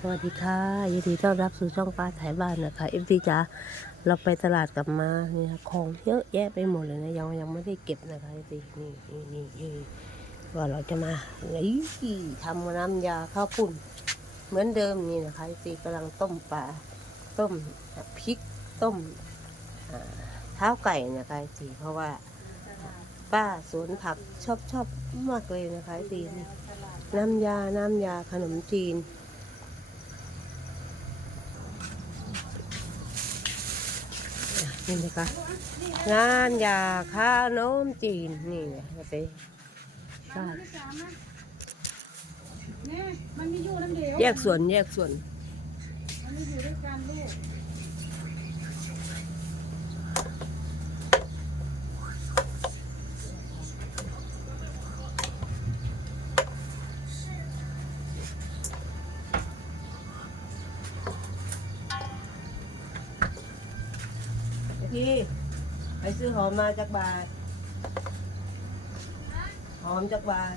สวัสดีค่ะยินดีต้อนรับสู่ช่องป้าถ่ายบ้านนะคะเอฟซีจ๋าเราไปตลาดกลับมาเนี่ยของเยอะแยะไปหมดเลยนะยังยังไม่ได้เก็บนะคะเอฟซีนี่นี่นี่นี่ว่าเราจะมานี่ทำน้ำยาข้าวปุ้นเหมือนเดิมนี่นะคะเอฟซีกำลังต้มปลาต้มพริกต้มเท้าไก่นะคะเอฟซีเพราะว่าป้าสวนผักชอบชอบมากเลยนะคะเอฟซีนี่น้ำยาน้ำยาขนมจีน นี่นะคะงานยาขานมจีน นี่ไงจะไปใช่เนี่ยมาสิแยกส่วนแยกส่วนมันอยู่ด้วยกันลูก ซื้อหอมมาจากบาท หอมจากบาท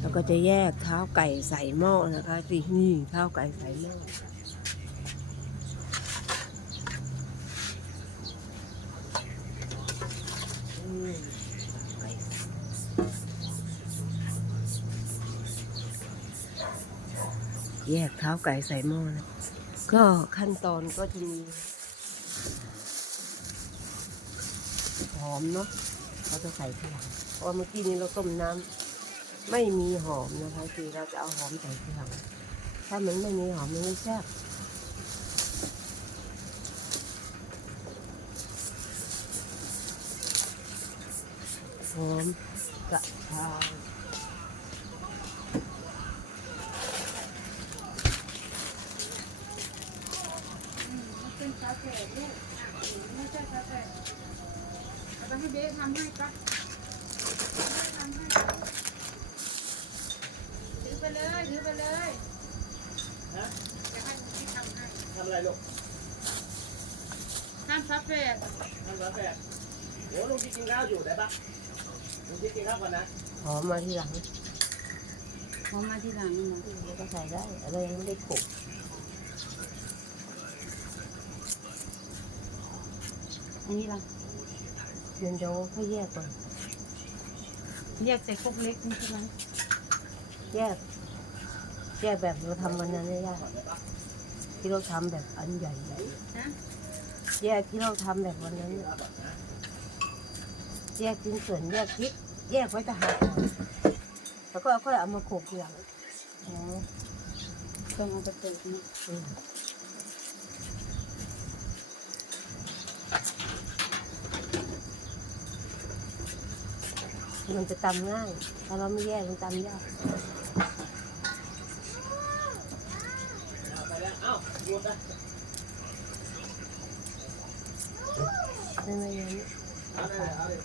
แล้วก็จะแยกเท้าไก่ใส่หม้อนะคะสินี่เท้าไก่ใส่หม้อแยกเท้าไก่ใส่หม้อนะก็ขั้นตอนก็จะมีหอมเนาะ เราจะใส่ทีหลังเพราะเมื่อกี้นี้เราต้มน้ำไม่มีหอมนะคะ คือเราจะเอาหอมใส่ทีหลังถ้ามันไม่มีหอมมันไม่แซ่บหอมกระชาย มันเป็นกาแฟลูกอะไม่ใช่กาแฟเอาไปให้เบ๊ทำให้ปะทำให้ถือ ไปเลยถือไปเลยฮะจะให้พี่ทำให้ทำอะไรลูกทำกาแฟทำกาแฟโอ้ลุงคิดกินข้าวอยู่ได้ปะลุงคิดกินข้าวก่อนนะหอมมาทีหลังพอมาที่หลังนี่นะแล้วก็ใส่ได้อะไรยังไม่ได้ขบอันนี้ล่ะเดี๋ยวจะค่อยแยกก่อนแยกใส่ครกเล็กนี่ใช่ไหมแยก แยกแบบเราทำวันนั้นไม่ยากที่เราทำแบบอันใหญ่แยกที่เราทำแบบวันนั้นแยกชิ้นส่วนแยกพริกแยกไว้จะหาก่อนแล้วก็ค่อยเอามาโขลกทีหลังอ๋อต้องเอาไปเปิดนี่อืมมันจะตำง่าย ถ้าเราไม่แยกมันตำยาก เอาไป เอ้าหยุดนะไม่ไม่ยังเอาเลย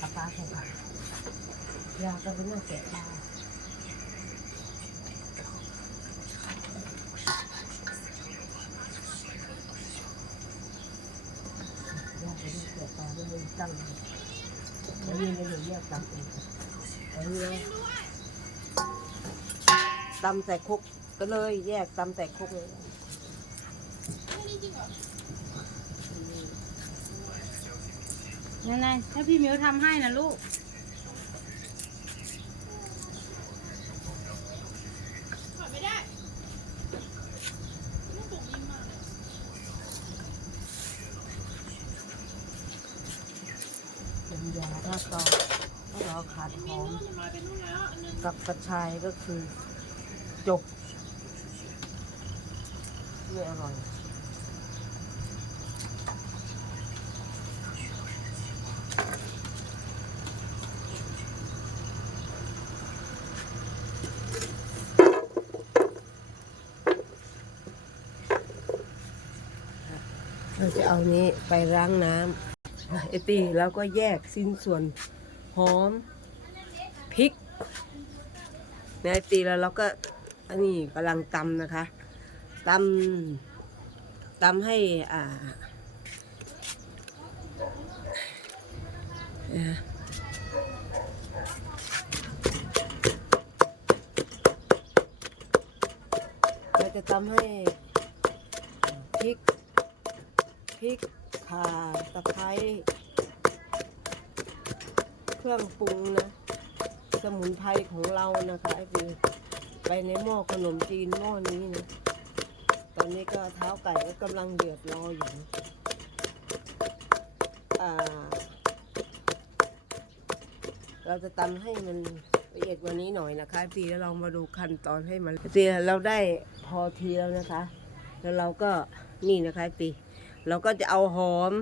อาปลาใส่ผักยาก็เป็นหน้าแกะปลายากไปดูแกะปลาไม่ได้ตั้งแล้วยังไม่ได้แยกตำเองเอาเลยตำใส่ครกก็เลยแยกตำใส่ครกเลย นั่นไงถ้าพี่มิวทำให้นะลูกเป็นยาถ้าตอถ้าเราขาดหอมกับกระชายก็คือจบไม่อร่อย จะเอานี้ไปล้างน้ำไอตีแล้วก็แยกสิ้นส่วนหอมพริกในไอตีแล้วเราก็อันนี้กำลังตำนะคะตำตำให้อ่าเอ่อเราจะตำให้พริก พริกข่าตะไคร้เครื่องปรุงนะ สมุนไพรของเรานะคะไอ้ปีไปในหม้อขนมจีนหม้อนี้นะ ตอนนี้ก็เท้าไก่ก็กำลังเดือดรออยู่เราจะตำให้มันละเอียดกว่านี้หน่อยนะคะปีแล้วเรามาดูขั้นตอนให้มันปีเราได้พอทีแล้วนะคะ แล้วเราก็นี่นะคะปี เราก็จะเอาหอม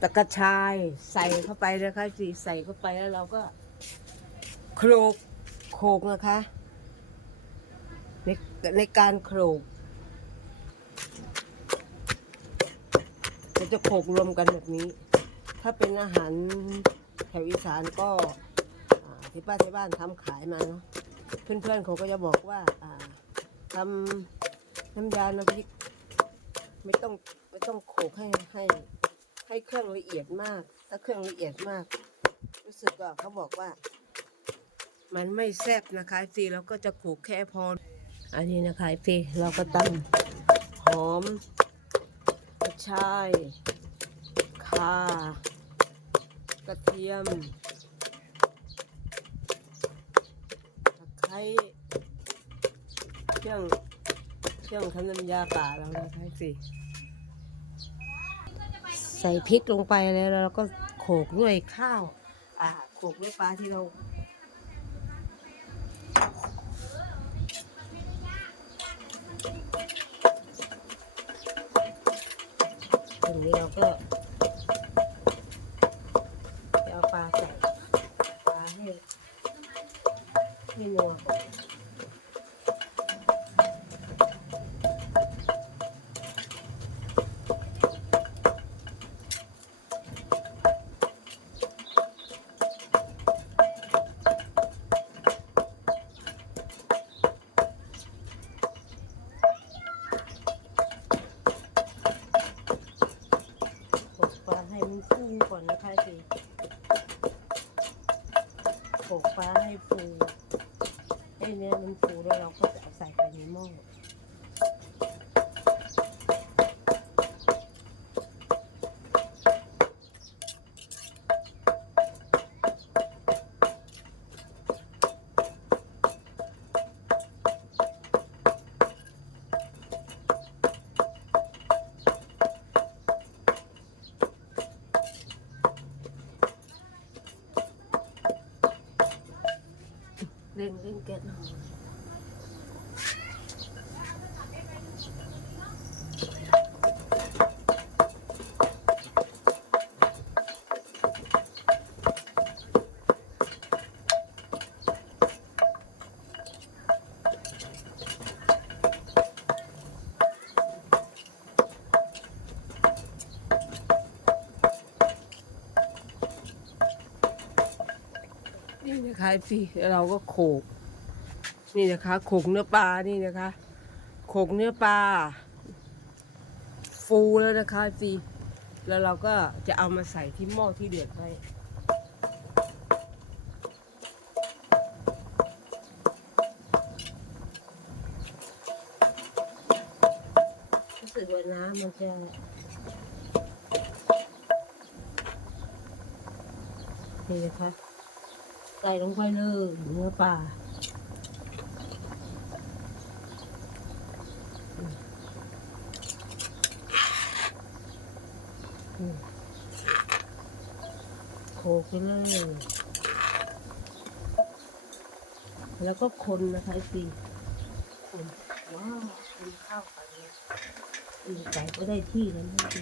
ตะกระชายใส่เข้าไปนะคะปีใส่เข้าไปแล้วเราก็โครกโขกนะคะในในการโขลกจะโขลกรวมกันแบบนี้ ถ้าเป็นอาหารแถวอีสานก็ที่ป้าที่บ้านทำขายมาเนาะเพื่อนๆเขาก็จะบอกว่าอ่าทำน้ำยาน้ำพริก ไม่ต้องไม่ต้องโขลกให้ให้ ให้เครื่องละเอียดมาก ถ้าเครื่องละเอียดมาก รู้สึกว่าเขาบอกว่า มันไม่แซ่บนะคะฟีเราก็จะโขลกแค่พอ อันนี้นะคะฟีเราก็ตำหอมกระชายข่ากระเทียมตะไคร้เครื่อง เรื่องทำน้ำยาป่าเรานะคะฟีใส่พริกลงไปแล้วเราก็โขลกด้วยข้าว อ่าโขลกด้วยปลาที่เราตรงนี้เราก็ ก่อนนะคะสิโขลกฟ้าให้ฟู เร่งเร่งแก๊สหน่อยนี่นะคะพี่เราก็โขก นี่นะคะโขลกเนื้อปลานี่นะคะโขลกเนื้อปลา ฟูแล้วนะคะพี่แล้วเราก็จะเอามาใส่ที่หม้อที่เดือดไว้รู้สึกว่าน้ำมันจะนี่นะคะใส่ลงไปเลยเนื้อปลา โขกไปเลย แล้วก็คนนะคะสิคนว้าวคนข้าวไปเลยอืมไก่ก็ได้ที่แล้วนะสิ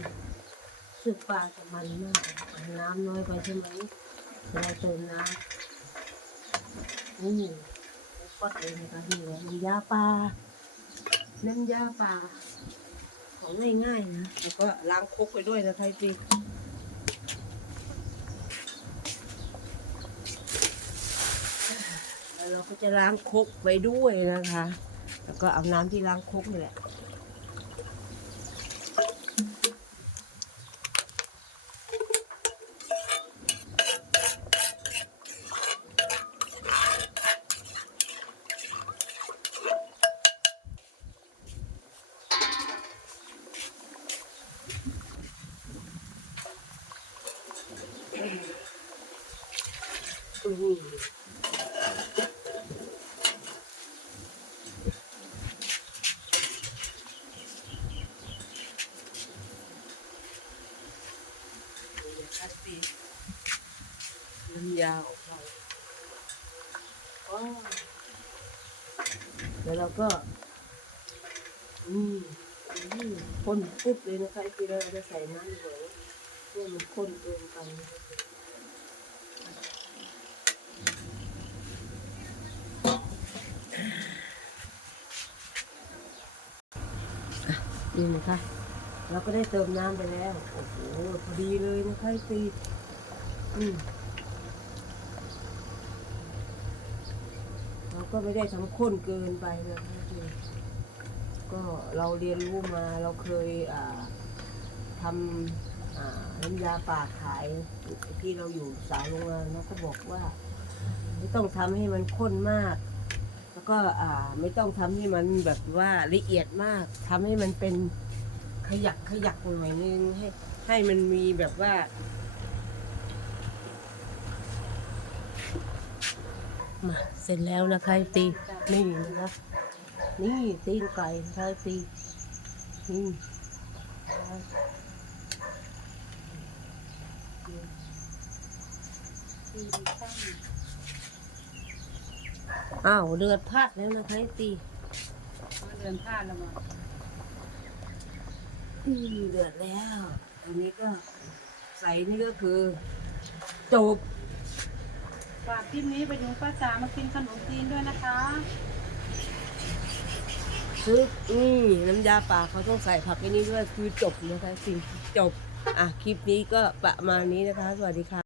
สึกปลาจะมันมากน้ำน้อยไปใช่ไหมเราเติมน้ำอู้ก็เลยนะคะนี่แหละน้ำยาปลาน้ำยาปลา ของง่ายๆนะแล้วก็ล้างคกไปด้วยนะคะพี่แล้วเราก็จะล้างคกไปด้วยนะคะ แล้วก็เอาน้ำที่ล้างคกนี่แหละ น้ำยาของเราว้าวแล้วเราก็ อืมอืมคนปุ๊บเลยนะคะไอ้ที่เราจะใส่น้ำเหลืองเพื่อมันข้นเกินไปนะคะ นี่นะคะ เราก็ได้เติมน้ำไปแล้ว โอ้โห พอดีเลยนะคะตีอืมเราก็ไม่ได้ทำข้นเกินไปนะคะตีก็เราเรียนรู้มาเราเคยอ่าทำน้ำยาป่าขายที่เราอยู่สายโรงงานเราก็บอกว่า ไม่ต้องทำให้มันข้นมาก แล้วก็อ่าไม่ต้องทำให้มันแบบว่าละเอียดมากทำให้มันเป็นขยักขยักหน่อยนึงให้ให้มันมีแบบว่า มาเสร็จแล้วนะคะตีนี่นะคะนี่ตีนไก่นะคะตีนี่ อ้าวเดือดพลาดแล้วนะคะตีมาเดินพลาดแล้วมาอืมเดือดแล้วอันนี้ก็ใส่นี่ก็คือจบฝากคลิปนี้ไปถึงป้าจ๋ามากินขนมจีนด้วยนะคะซื้อนี่น้ำยาป่าเขาต้องใส่ผักไอ้นี้ด้วยคือจบนะคะสิจบ อะ คลิปนี้ก็ประมาณนี้นะคะ สวัสดีค่ะ